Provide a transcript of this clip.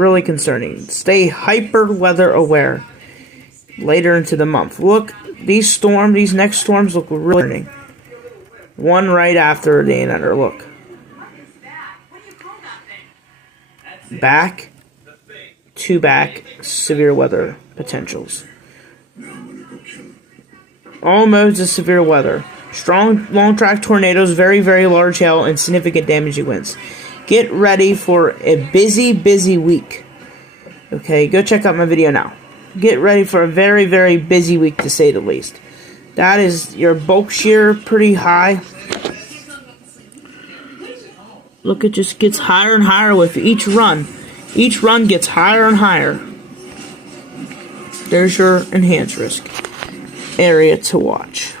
really concerning. Stay hyper weather aware later into the month. Look, these next storms look really concerning. One right after the another. Look. Back to back severe weather potentials. All modes of severe weather. Strong long track tornadoes, very, very large hail, and significant damaging winds. Get ready for a busy, busy week. Okay, go check out my video now. Get ready for a very, very busy week, to say the least. That is your bulk shear pretty high. Look, it just gets higher and higher with each run. Each run gets higher and higher. There's your enhanced risk area to watch.